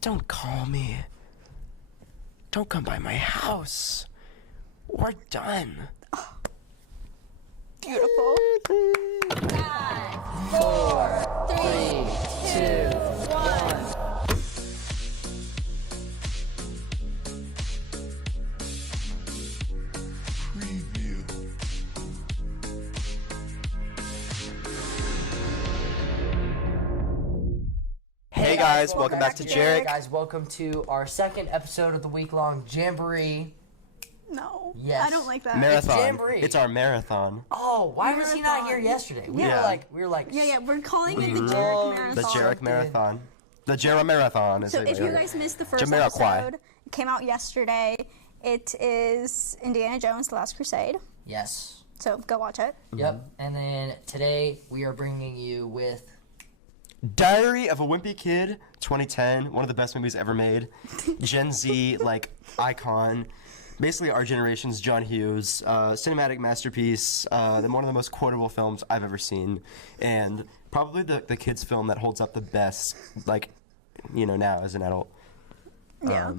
Don't call me. Don't come by my house. We're done. Beautiful. 5, 4, 3, 2, 1. Hey guys, welcome back to JEREC. Guys, welcome to our second episode of the week-long Jamboree. No. Yes. I don't like that. Marathon. Jamboree. It's our marathon. Oh, why was he not Marathon. here yesterday? We Yeah. were like. Yeah, we're calling it the love JEREC Marathon. The JEREC Marathon. The JEREC Marathon. Is So it if you guys missed the first Jamiroquai. episode, it came out yesterday. It is Indiana Jones: The Last Crusade. Yes. So go watch it. Yep. And then today we are bringing you with. Diary of a Wimpy Kid, 2010, one of the best movies ever made. Gen Z, like, icon. Basically our generation's John Hughes. Cinematic masterpiece. One of the most quotable films I've ever seen. And probably the kids' film that holds up the best, like, now as an adult. Yeah.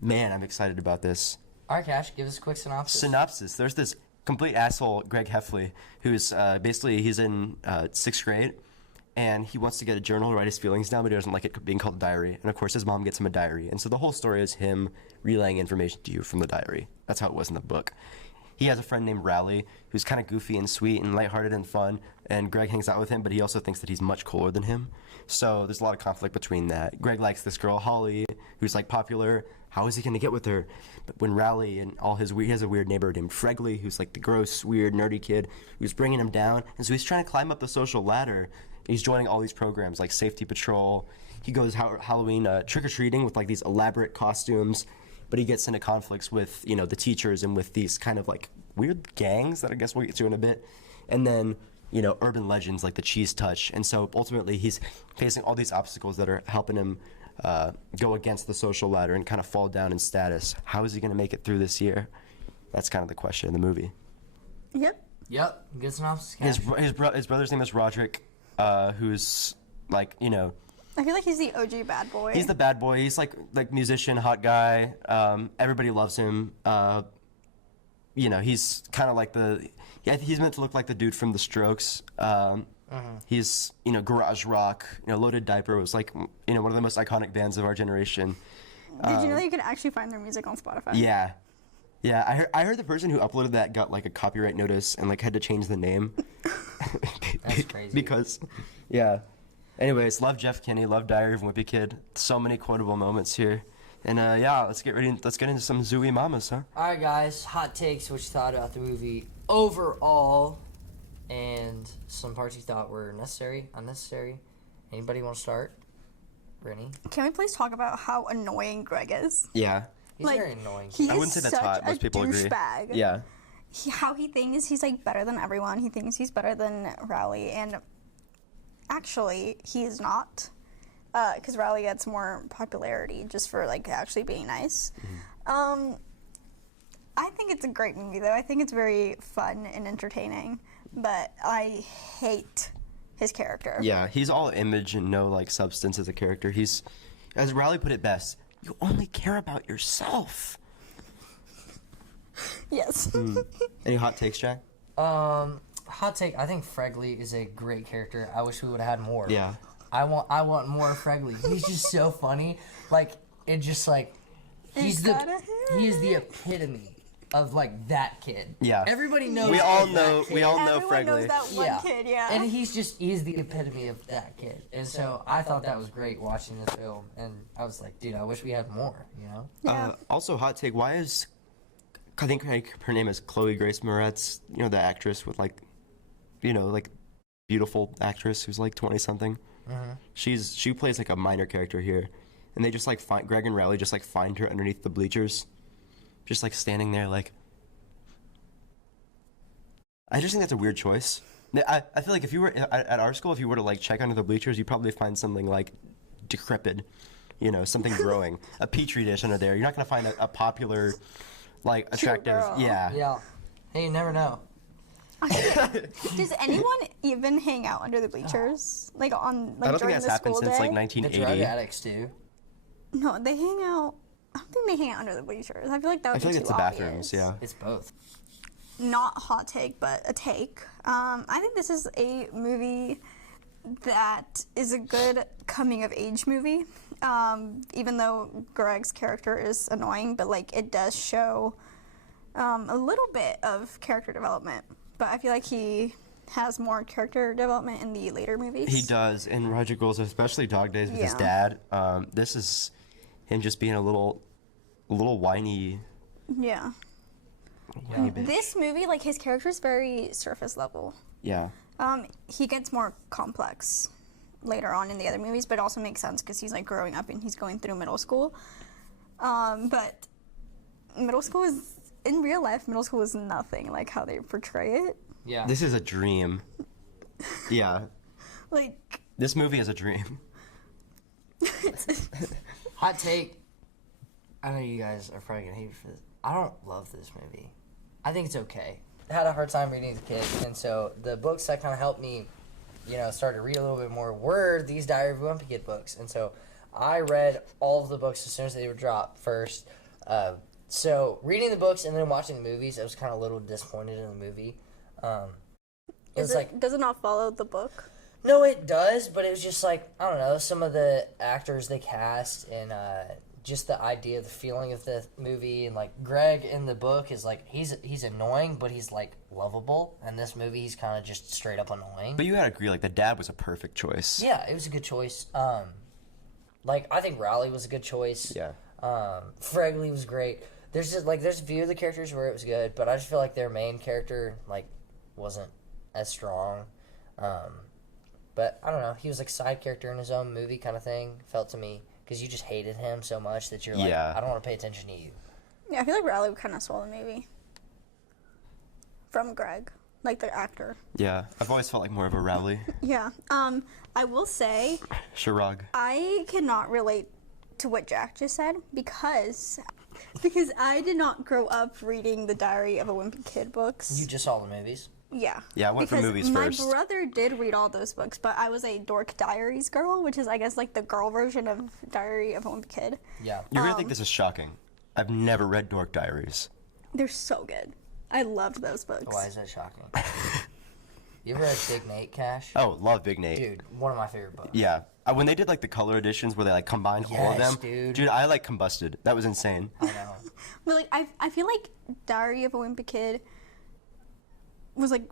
Man, I'm excited about this. All right, Cash, give us a quick synopsis. Synopsis. There's this complete asshole, Greg Heffley, who's basically, he's in 6th grade. And he wants to get a journal to write his feelings down, but he doesn't like it being called a diary. And of course, his mom gets him a diary. And so the whole story is him relaying information to you from the diary. That's how it was in the book. He has a friend named Rowley, who's kind of goofy and sweet and lighthearted and fun. And Greg hangs out with him, but he also thinks that he's much cooler than him. So there's a lot of conflict between that. Greg likes this girl, Holly, who's like popular. How is he going to get with her? But when Rowley and he has a weird neighbor named Fregley, who's like the gross, weird, nerdy kid, who's bringing him down. And so he's trying to climb up the social ladder. He's joining all these programs like Safety Patrol. He goes Halloween trick-or-treating with like these elaborate costumes, but he gets into conflicts with, the teachers and with these kind of like weird gangs that I guess we'll get to in a bit. And then, urban legends like the Cheese Touch. And so ultimately he's facing all these obstacles that are helping him go against the social ladder and kind of fall down in status. How is he going to make it through this year? That's kind of the question in the movie. Yep. Yep. Good synopsis, Cash. His brother's name is Roderick. Who's like, I feel like he's the OG bad boy. he's the bad boy. He's like musician, hot guy. Everybody loves him. He's kind of like he's meant to look like the dude from The Strokes. He's, garage rock. Loaded Diaper was like, one of the most iconic bands of our generation. Did you know that you can actually find their music on Spotify? Yeah. Yeah, I heard the person who uploaded that got like a copyright notice and like had to change the name. That's crazy. Because, yeah. Anyways, love Jeff Kinney, love Diary of a Wimpy Kid. So many quotable moments here. And let's get into some Zooey Mamas, huh? All right, guys. Hot takes. What you thought about the movie overall, and some parts you thought were necessary, unnecessary. Anybody want to start? Brittany? Can we please talk about how annoying Greg is? Yeah. He's Like, very annoying. he I is wouldn't say that's such hot. a Most people agree. douchebag. Yeah. How he thinks he's like better than everyone. He thinks he's better than Rowley, and actually he is not, because Rowley gets more popularity just for like actually being nice. Mm-hmm. I think it's a great movie though. I think it's very fun and entertaining, but I hate his character. Yeah, he's all image and no like substance as a character. He's, as Riley put it best, you only care about yourself. Yes. Any hot takes, Jack? Hot take. I think Fregley is a great character. I wish we would have had more. Yeah. I want more Fregley. He's just so funny. Like it just like he is the epitome of like that kid. Yeah. Everybody knows. We all that know. kid. We all know Everyone knows Fregley. that one kid, yeah. And he's the epitome of that kid. And so I thought that was great watching this film. And I was like, dude, I wish we had more. Yeah. Also, hot take. Why is, I think her name is Chloe Grace Moretz. The actress with like, like beautiful actress who's like 20 something. She plays like a minor character here, and they just like Greg and Rowley just like find her underneath the bleachers, just like standing there like. I just think that's a weird choice. I feel like if you were at our school, if you were to like check under the bleachers, you'd probably find something like decrepit, something growing, a petri dish under there. You're not gonna find a popular, like attractive. girl. Yeah. Yeah. Hey, you never know. Does anyone even hang out under the bleachers, like on like I don't think during that's the happened school since day? like The 1980. drug addicts do. No, they hang out. I don't think they hang out under the bleachers. I feel like that would I feel be like too it's the obvious. bathrooms. Yeah. It's both. Not hot take, but a take. I think this is a movie that is a good coming of age movie. Even though Greg's character is annoying, but like it does show a little bit of character development. But I feel like he has more character development in the later movies. He does, and Roger goes, especially Dog Days with his dad. This is him just being a little whiny. Yeah. Whiny bitch. This movie, like his character is very surface level. Yeah. He gets more complex later on in the other movies, but it also makes sense because he's like growing up and he's going through middle school. But middle school is, in real life, middle school is nothing like how they portray it. Yeah. This is a dream. Yeah. Like, This movie is a dream. Hot take. I know you guys are probably gonna hate me for this. I don't love this movie. I think it's okay. I had a hard time reading as a kid, and so the books that kind of helped me, start to read a little bit more were these Diary of a Wimpy Kid books. And so I read all of the books as soon as they were dropped first. So reading the books and then watching the movies, I was kind of a little disappointed in the movie. does it not follow the book? No, it does, but it was just like, I don't know, some of the actors they cast and just the idea, the feeling of the movie. And like Greg in the book is like, he's annoying, but he's like lovable. And this movie, he's kind of just straight up annoying. But you gotta agree, like the dad was a perfect choice. Yeah, it was a good choice. I think Rowley was a good choice. Yeah. Fregley was great. There's a few of the characters where it was good, but I just feel like their main character wasn't as strong. But I don't know. He was like a side character in his own movie kind of thing. Felt to me because you just hated him so much that you're like, Yeah. I don't want to pay attention to you. Yeah, I feel like Riley kind of stole the movie from Greg, like the actor. Yeah. I've always felt like more of a Rowley. Yeah. I will say Sharag. I cannot relate to what Jack just said because I did not grow up reading the Diary of a Wimpy Kid books. You just saw the movies. Yeah. Yeah, I went for because movies first. My brother did read all those books, but I was a Dork Diaries girl, which is, I guess, like the girl version of Diary of a Wimpy Kid. Yeah. You're gonna think this is shocking. I've never read Dork Diaries. They're so good. I loved those books. Why is that shocking? You ever read Big Nate, Cash? Oh, love Big Nate. Dude, one of my favorite books. Yeah. When they did like the color editions where they like combined all of Yes, them, dude. I like combusted. That was insane. I know. But like, I feel like Diary of a Wimpy Kid was like,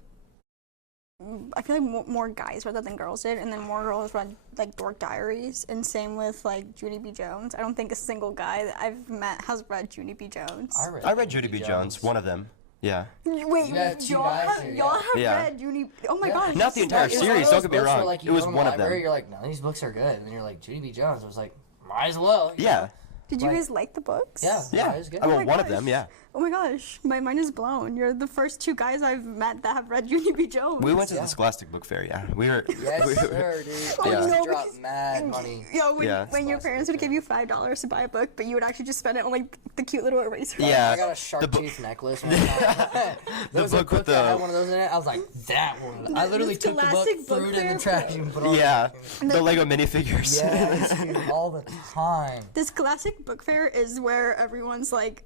I feel like more guys read that than girls did, and then more girls read like Dork Diaries, and same with like Junie B. Jones. I don't think a single guy that I've met has read Junie B. Jones. I read Judy B. Jones, one of them. Yeah. Wait, You got two y'all guys have, here, y'all have yeah. read Junie? Oh my Yeah. gosh! Not the entire It was series, one don't of get those me books where, wrong. like, you It was go to one the of library, them. You're like, no, these books are good. And then you're like, Judy B. Jones. I was like, might as well. you Yeah. know? Did you like- guys like the books? Yeah. Yeah. It was good. I well, my one of gosh. them, yeah. Oh my gosh, my mind is blown. You're the first two guys I've met that have read Junie B. Jones. We went to the Scholastic Book Fair, yeah. We were. Yes, we were- sir, dude. Oh, Yeah. I used no, to drop because- mad money. Yo, Yeah. when your parents would give you $5 to buy a book, but you would actually just spend it on like the cute little eraser. Yeah. I got a shark The book- tooth necklace. One time. There was a book with that the- had one of those in it. I was like, that one. I literally took the book, Scholastic threw Book it in the Fair? trash, and put it on. Yeah. The Lego minifigures. Yes, dude, all the time. This classic book fair is where everyone's like,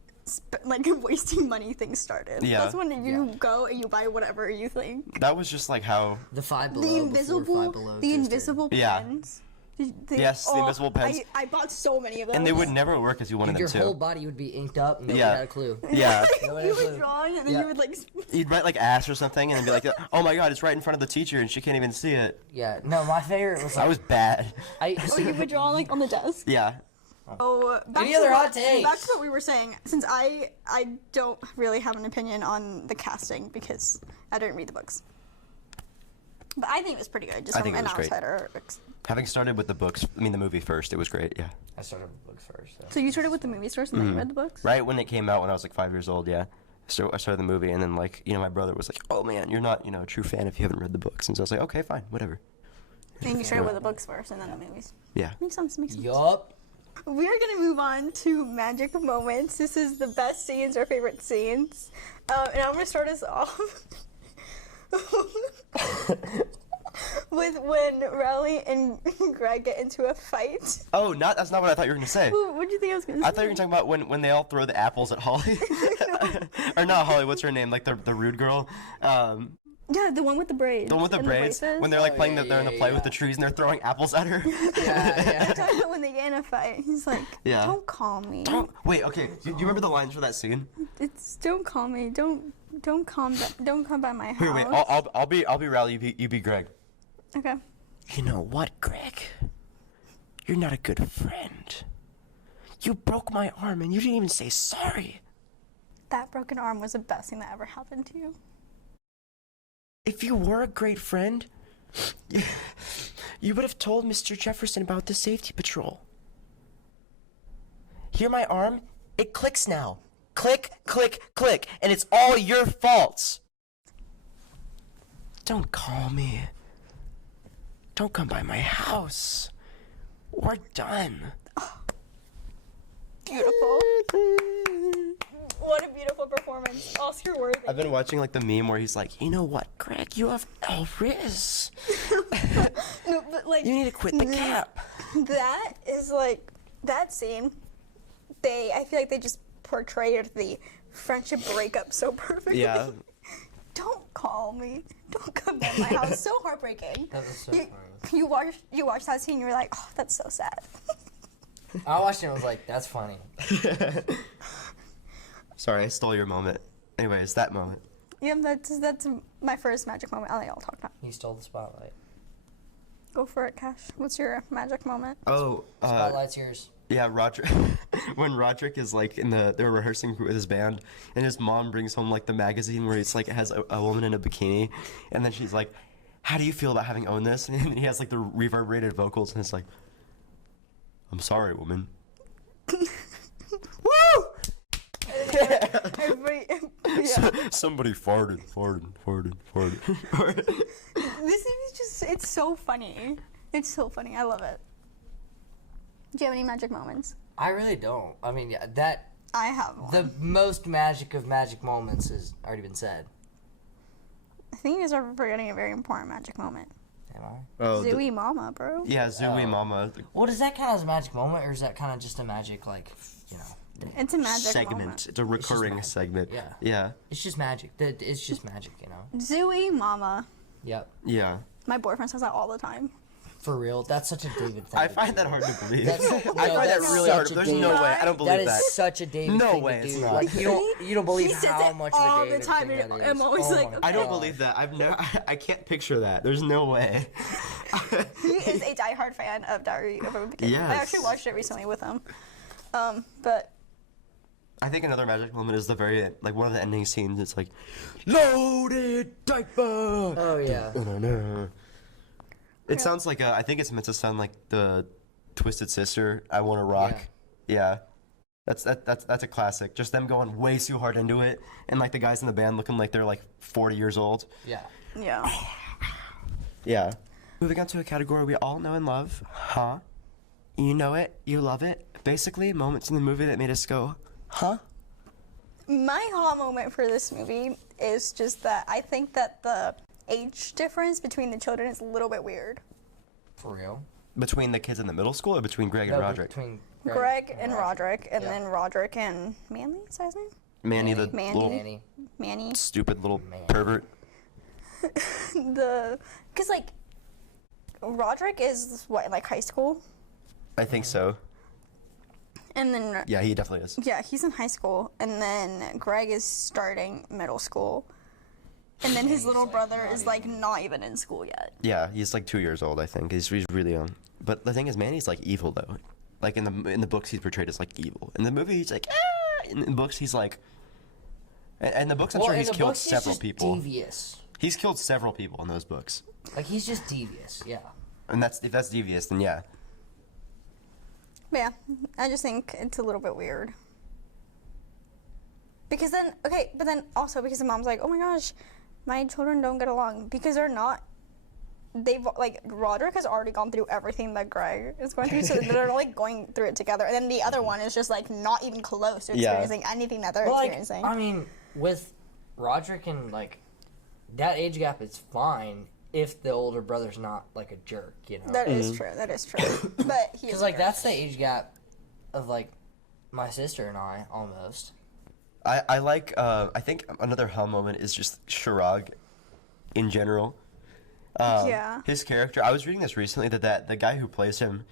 like wasting money things started. Yeah. That's when you go and you buy whatever you think. That was just like how. The Five Below. The before invisible, Five Below the existed. invisible Yeah. pens. Yes, the invisible pens. I bought so many of them. And they would never work as you wanted Your them to. whole body would be inked up, and nobody Yeah. had a clue. Yeah. Nobody You had a were clue. drawing and then Yeah. you would like. You'd write like ass or something and then be like, oh my god, it's right in front of the teacher and she can't even see it. Yeah, no, my favorite was I like, was bad. Oh, you would draw like on the desk. Yeah. Oh, back Any to other what- hot takes? Back to what we were saying. Since I don't really have an opinion on the casting because I didn't read the books. But I think it was pretty good, just I from think it an was great. outsider. Having started with the books, the movie first, it was great, yeah. I started with the book first. So. So you started with the movies first and then you read the books? Right when it came out when I was like 5 years old, yeah. So I started the movie and then like, my brother was like, oh man, you're not, a true fan if you haven't read the books. And so I was like, okay, fine, whatever. And you started with the books first and then the movies. Yeah. Makes sense, makes sense. Yup. We are going to move on to magic moments. This is the best scenes or favorite scenes. And I'm going to start us off. with when Riley and Greg get into a fight. Oh, that's not what I thought you were gonna say. What do you think I was gonna say? I thought you were talking about when they all throw the apples at Holly. Or not Holly, what's her name? Like the rude girl. Yeah, the one with the braids. The one with the and braids. braces. When they're like playing, they're in the play with the trees and they're throwing apples at her. Yeah. Talking about when they get in a fight, he's like, Yeah. "Don't call me. Wait, okay. Do you remember the lines for that scene? It's don't call me. Don't come. Don't come by my house." Wait. I'll be Riley. You be Greg. Okay. You know what, Greg? You're not a good friend. You broke my arm and you didn't even say sorry. That broken arm was the best thing that ever happened to you. If you were a great friend, you would have told Mr. Jefferson about the safety patrol. Hear my arm? It clicks now. Click, click, click, and it's all your fault. Don't call me. Don't come by my house. We're done. Beautiful. What a beautiful performance. Oscar worthy. I've been watching like the meme where he's like, you know what, Greg, you have Riz. No, but like You need to quit the cap. that is like that scene. I feel like they just portrayed the friendship breakup so perfectly. Yeah. Don't call me. Don't come by my house. So heartbreaking. That was so you, funny. you watch that scene. You're like, oh, that's so sad. I watched it and was like, that's funny. Sorry, I stole your moment. Anyways, that moment. Yeah, that's my first magic moment. I'll talk now. You stole the spotlight. Go for it, Cash. What's your magic moment? Oh, Spotlight's yours. yeah, Roderick. When Roderick is like they're rehearsing with his band, and his mom brings home like the magazine where it's like it has a woman in a bikini, and then she's like, "How do you feel about having owned this?" And he has like the reverberated vocals, and it's like, "I'm sorry, woman." Woo! Everybody, yeah. Somebody farted. This thing is just—it's so funny. It's so funny. I love it. Do you have any magic moments? I really don't. I mean, yeah, that I have one. the most magic of magic moments has already been said. I think you guys are forgetting a very important magic moment. Am I? Oh, Zooey Mama, bro. yeah, Zooey Oh. Mama. Well, does that count as a magic moment, or is that kind of just a magic, like, you know? It's a magic Segment. moment. It's a recurring magic. segment. Yeah. Yeah. It's just magic. It's just magic, you know? Zooey Mama. Yep. Yeah. My boyfriend says that all the time. For real. That's such a David thing. I find that hard to believe. That's, I find that really hard. such a There's David- no way. I don't believe That that. is such a David No thing way to it's do. not. Like, you don't believe He says how it much all of a the David time, thing and that is. I'm always Oh like, my I don't God. believe that. I can't picture that. There's no way. He is a diehard fan of Diary of a Wimpy Kid. I Yes. actually watched it recently with him. But I think another magic moment is the very like one of the ending scenes. It's like, loaded diaper. Oh, yeah. It sounds like I think it's meant to sound like the Twisted Sister. I Want to Rock. Yeah. That's a classic. Just them going way too hard into it, and like the guys in the band looking like they're like 40 years old. Yeah. yeah. Yeah. Moving on to a category we all know and love. Huh? You know it. You love it. Basically, moments in the movie that made us go, huh? My ha moment for this movie is just that I think that the age difference between the children is a little bit weird. For real. Between the kids in the middle school or between Greg and No, Roderick? Between Greg and Roderick, and Yeah. then Roderick and Manly, is that his name? Manny, the Manny. little Manny. Manny. stupid little Man. pervert. Because like, Roderick is what, in like high school? I think so. And then, Yeah, he definitely is. yeah, he's in high school, and then Greg is starting middle school. And then his little brother is like not even in school yet. Yeah, he's like 2 years old, I think. He's really young. But the thing is, Manny's like evil though. Like in the books, he's portrayed as like evil. In the movie, he's like, ah! In the books, he's like. And the books, I'm Well, sure in he's the killed books, he's several just people. Devious. He's killed several people in those books. Like, he's just devious. Yeah. And if that's devious, then yeah. But yeah, I just think it's a little bit weird. Because then, okay, but then also because the mom's like, oh my gosh, my children don't get along. Because they're not, like, Roderick has already gone through everything that Greg is going through, so they're, like, going through it together. And then the other one is just, like, not even close to Yeah. experiencing anything that they're Well, like, experiencing. I mean, with Roderick and, like, that age gap is fine if the older brother's not like a jerk, you know. That is true. That is true. But he Because is like a that's the age gap of like my sister and I almost. I like, I think another hum moment is just Shirag in general. Yeah. His character, I was reading this recently that the guy who plays him,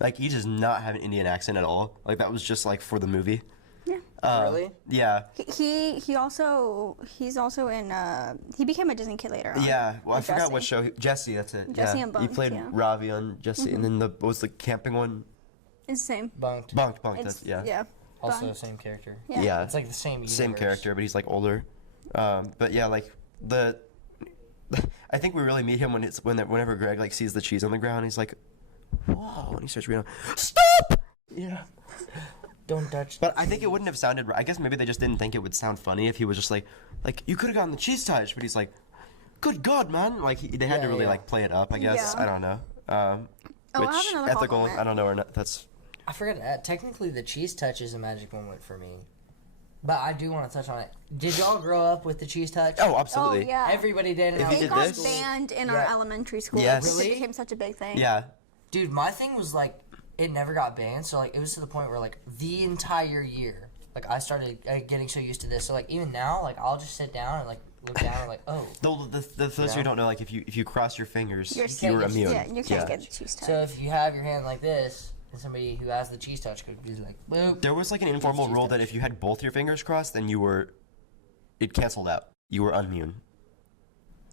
like, he does not have an Indian accent at all. Like, that was just, like, for the movie. Yeah. Really? Yeah. He's also in he became a Disney kid later on. Yeah. Well, I Like forgot what Jesse. show. Jesse, that's it. Jesse yeah. and He Bunked, played yeah. Ravi on Jesse, and then what was the camping one? It's the same. Bunked. Bunked, It's, that's, yeah. Yeah. Also the Bunked. same character. Yeah. Yeah. It's like the same universe. Same character, but he's, like, older. But, yeah, like, I think we really meet him whenever Greg, like, sees the cheese on the ground, he's like, whoa, and he starts reading, stop! Yeah. Don't touch. But I think it wouldn't have sounded right. I guess maybe they just didn't think it would sound funny if he was just like, you could have gotten the cheese touch, but he's like, good God, man. Like, they had to really, like, play it up, I guess. Yeah. I don't know. I have Which, another ethical, compliment. I don't know, or not, that's... I forgot. Technically, the cheese touch is a magic moment for me. But I do want to touch on it. Did y'all grow up with the cheese touch? Oh, Oh absolutely. yeah. Everybody did. If you It did got this? banned in our Yeah. elementary school. Yes. because Really? It became such a big thing. Yeah. Dude, my thing was like, it never got banned. So like, it was to the point where like the entire year, like I started getting so used to this. So like even now, like I'll just sit down and like look down and like, oh. The those who don't know, like, if you cross your fingers, You're you're safe. immune. Yeah, you can't get the cheese touch. So if you have your hand like this, and somebody who has the cheese touch could be like, boop. There was, like, an informal cheese rule that touch. if you had both your fingers crossed, then it canceled out. You were immune.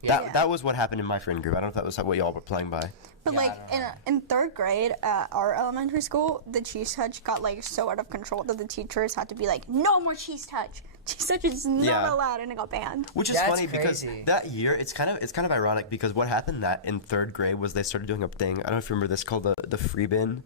Yeah. That was what happened in my friend group. I don't know if that was what y'all were playing by. But Yeah, I like don't know. in third grade at our elementary school, the cheese touch got like so out of control that the teachers had to be like, no more cheese touch. Cheese touch is not Yeah. allowed, and it got banned. Which is That's funny because crazy. that year it's kind of ironic because what happened that in third grade was they started doing a thing. I don't know if you remember this called the free bin,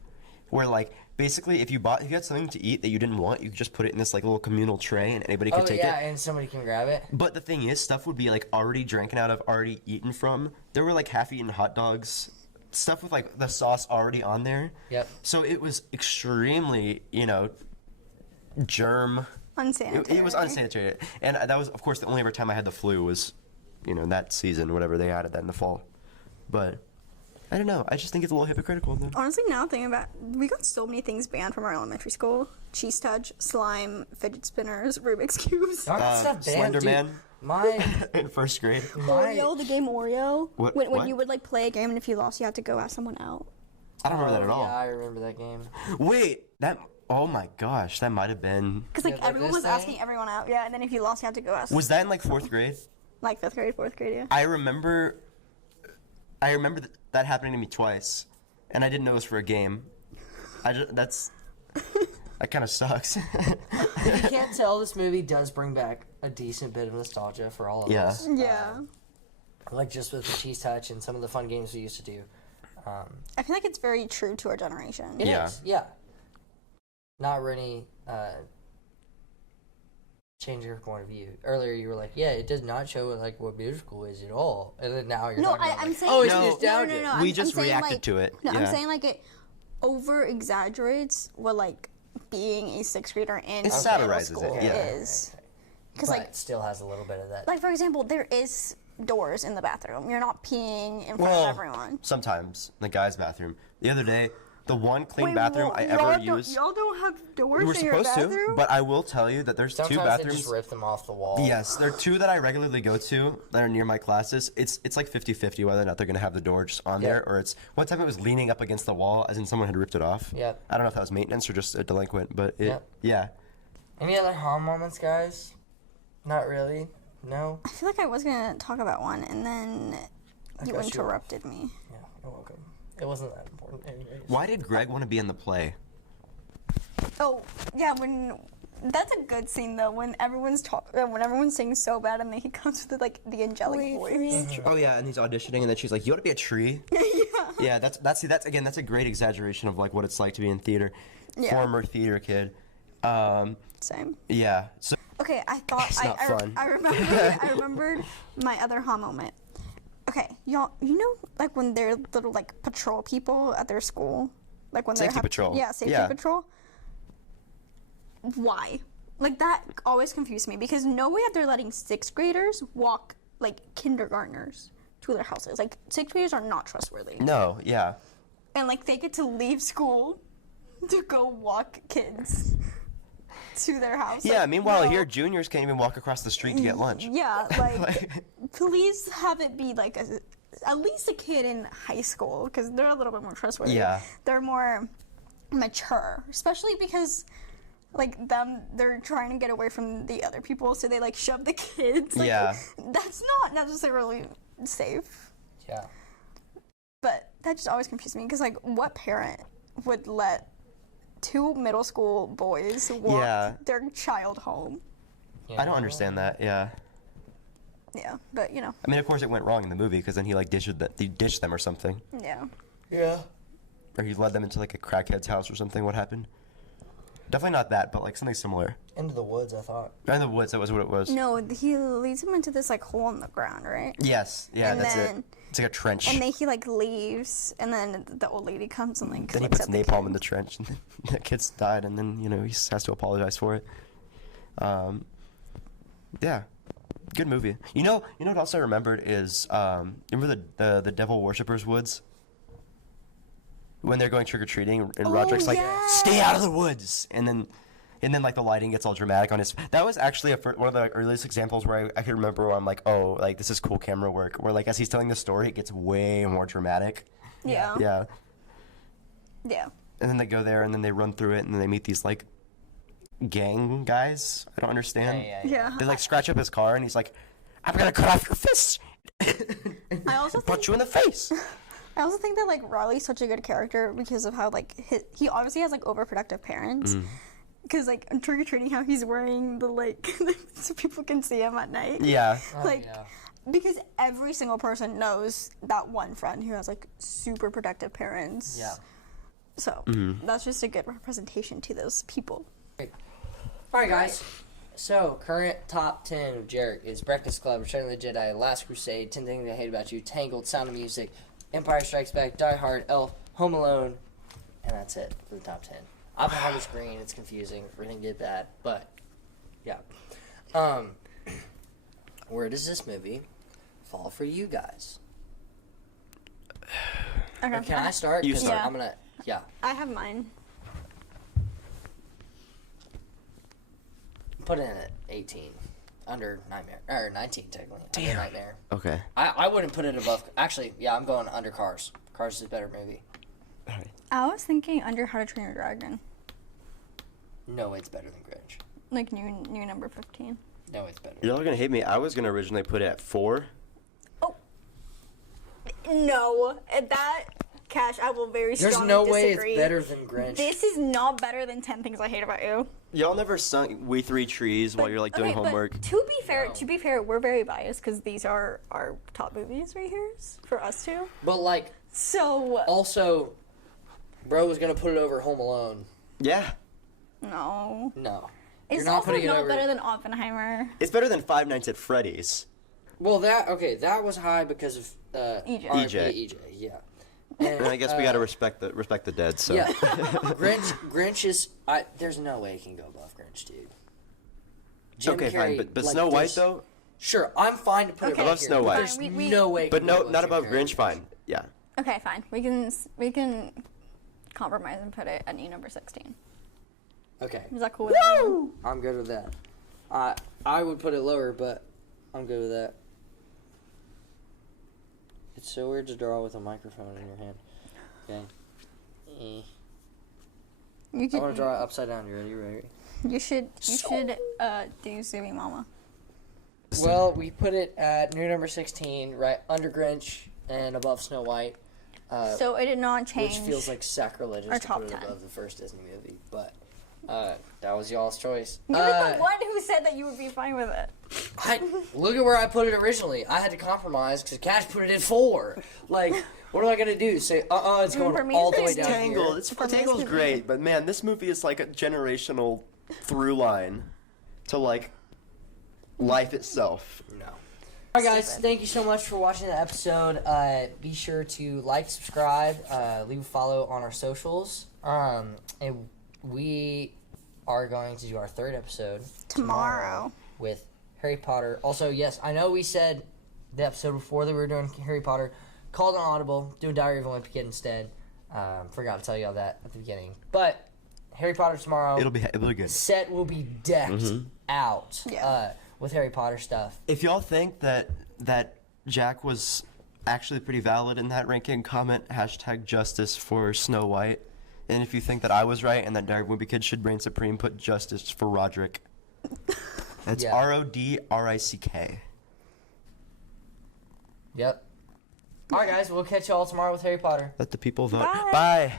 where like basically if you had something to eat that you didn't want, you could just put it in this like little communal tray and anybody could Oh take yeah, it. and somebody can grab it. But the thing is, stuff would be like already drinking out of, already eaten from. There were like half-eaten hot dogs, stuff with like the sauce already on there. Yep. So it was extremely, germ. Unsanitary. It was unsanitary, and that was, of course, the only ever time I had the flu was, that season, whatever they added that in the fall. But I don't know. I just think it's a little hypocritical. Though. Honestly, now thinking about, we got so many things banned from our elementary school: cheese touch, slime, fidget spinners, Rubik's cubes. Y'all got stuff banned, Slender dude. Man My in first grade. Oreo, the game Oreo. What- When what? you would like play a game and if you lost, you had to go ask someone out. I don't remember that at all. Yeah, I remember that game. Wait, that. Oh my gosh, that might have been. Because like Yeah, like everyone this was thing? asking everyone out. Yeah, and then if you lost, you had to go ask. Was that in like fourth grade? Like fifth grade, fourth grade, yeah. I remember that happening to me twice, and I didn't know it was for a game. That kind of sucks. If you can't tell, this movie does bring back a decent bit of nostalgia for all of Yeah. us. Yeah. Like just with the cheese touch and some of the fun games we used to do. I feel like it's very true to our generation. It Yeah. is, yeah. Not really change your point of view. Earlier you were like, yeah, it does not show like what musical is at all. And then now you're No, talking about, I'm like, saying oh, it's No. nostalgia. No. We I'm just saying, reacted like- to it. No, I'm Yeah. saying like it over exaggerates what like being a sixth grader in It middle satirizes school it, yeah. is. Because But like it still has a little bit of that. for example, there is doors in the bathroom. You're not peeing in front Well, of everyone. sometimes in the guys' bathroom. The other day, the one clean Wait, bathroom well, I y'all ever don't- used. Y'all don't have doors We're in your supposed to, bathroom? but I will tell you that there's Sometimes two they bathrooms. just rip them off the wall. Yes, there are two that I regularly go to that are near my classes. It's like 50-50 whether or not they're going to have the door just on there, or it's one time it was leaning up against the wall as in someone had ripped it off. Yep. I don't know if that was maintenance or just a delinquent, but Yep. yeah. Any other home moments, guys? Not really. No. I feel like I was gonna talk about one, and then you cut you interrupted me. Yeah, you're welcome. It wasn't that important anyways. Why did Greg want to be in the play? Oh, yeah, that's a good scene though. When everyone's when everyone's singing so bad, and then he comes with like the angelic voice. Oh yeah, and he's auditioning, and then she's like, "You want to be a tree?" Yeah, that's a great exaggeration of like what it's like to be in theater. Yeah. Former theater kid. Same. Yeah. So Okay, I thought It's not fun. I remembered my other ha moment. Okay, y'all, like when they're little like patrol people at their school, like when Safety they're patrol. Yeah, safety Yeah. patrol. Why? Like that always confused me because no way that they're letting sixth graders walk like kindergartners. to their houses. Like, 6th graders are not trustworthy. No, yeah. And, like, they get to leave school to go walk kids to their house. Yeah, Like, meanwhile no. here, juniors can't even walk across the street to get lunch. Yeah, like, please have it be, like, at least a kid in high school, because they're a little bit more trustworthy. Yeah. They're more mature, especially because, like, they're trying to get away from the other people, so they, like, shove the kids. Like, Yeah. That's not necessarily safe. Yeah. But that just always confused me, because, like, what parent would let 2 middle school boys walk Yeah. their child home? I don't understand that, yeah. Yeah, but, you know, I mean, of course it went wrong in the movie, because then he, like, ditched them or something. yeah. Yeah. Or he led them into, like, a crackhead's house or something. What happened? Definitely not that, but, like, something similar. Into the woods, I thought. Or in the woods, that was what it was. No, he leads him into this, like, hole in the ground, right? Yes, yeah, And that's then- it. It's like a trench. And then he, like, leaves, and then the old lady comes and, like, Then he looks puts at the napalm kid. in the trench, and the kid's died, and then, you know, he has to apologize for it. Yeah, good movie. You know what else I remembered is, remember the Devil Worshippers woods? When they're going trick-or-treating, and Roderick's like, yes. stay out of the woods! And then, like, the lighting gets all dramatic on his... That was actually one of the earliest examples where I could remember where I'm like, oh, like, this is cool camera work. Where, like, as he's telling the story, it gets way more dramatic. Yeah. Yeah. Yeah. And then they go there, and then they run through it, and then they meet these, like, gang guys. I don't understand. Yeah. They, like, scratch up his car, and he's like, I'm gonna cut off your fists! I also Punch think you in the face! I also think that, like, Raleigh's such a good character because of how, like, he obviously has, like, overprotective parents. Because, like, on trick-or-treating, how he's wearing the, like, so people can see him at night. Yeah. Like, because every single person knows that one friend who has, like, super protective parents. Yeah. So, that's just a good representation to those people. Alright, guys. So, current top 10 of JEREC is Breakfast Club, Return of the Jedi, Last Crusade, 10 Things I Hate About You, Tangled, Sound of Music, Empire Strikes Back, Die Hard, Elf, Home Alone, and that's it for the top 10. Oppenheimer's green, it's confusing, we're gonna get that, but, yeah. Where does this movie fall for you guys? Okay. Or can I start? You 'Cause start. I'm gonna, yeah. I have mine. Put it in at 18. Under Nightmare. Or 19, technically. Under Damn. Nightmare. Okay. I wouldn't put it above. Actually, yeah, I'm going under Cars. Cars is a better movie. Alright. I was thinking under How to Train Your Dragon. No, it's better than Grinch. Like, new number 15. No, it's better. Y'all are gonna hate me. I was gonna originally put it at 4. No, at that, Cash, I will very There's strongly no way disagree. it's better than Grinch. This is not better than 10 Things I Hate About You. Y'all never sung We Three Trees while you're, like, doing Okay, but homework? To be fair, we're very biased because these are our top movies right here for us two. But, like, So also, bro was going to put it over Home Alone. Yeah. no, No. it's You're not also putting it not over. better than Oppenheimer. It's better than Five Nights at Freddy's. Well, that was high because of EJ. EJ, yeah. And I guess we gotta respect the dead, so. Yeah. Grinch is. There's no way he can go above Grinch, dude. Jim Okay, fine. Carrey, But like, Snow White, there's- though? Sure, I'm fine to put it Okay. above Above Snow White. There's Fine, we- no way. it But can no, go not Jim above Carrey. Grinch, fine. Yeah. Okay, fine. We can compromise and put it at new number 16. Okay, Is that cool with everyone? I'm good with that. I would put it lower, but I'm good with that. It's so weird to draw with a microphone in your hand. Okay. You I want to can, draw it upside down. You ready? You ready? you should do Zooey Mama. Well, we put it at new number 16, right under Grinch and above Snow White. So it did not change. Which feels like sacrilegious our to top put it 10. above the first Disney movie, but that was y'all's choice. You're the one who said that you would be fine with it. Look at where I put it originally. I had to compromise because Cash put it in 4. Like, what am I gonna do? Say, it's going For me, all the way it's down Tangled. here. It's For me, it's Tangled's convenient. great, but man, this movie is like a generational through line to like life itself. No. Alright guys, thank you so much for watching the episode. Be sure to like, subscribe, leave a follow on our socials. And we are going to do our 3rd episode Tomorrow. with Harry Potter. Also, yes, I know we said the episode before that we were doing Harry Potter. Called on Audible, doing Diary of a Wimpy Kid instead. Forgot to tell you all that at the beginning. But Harry Potter tomorrow. It'll be good. Set will be decked out with Harry Potter stuff. If y'all think that Jack was actually pretty valid in that ranking, comment #justice for Snow White. And if you think that I was right and that Diary of a Wimpy Kid should reign supreme, put justice for Roderick. That's Rodrick. Yep. All right, guys. We'll catch you all tomorrow with Harry Potter. Let the people vote. Bye. Bye.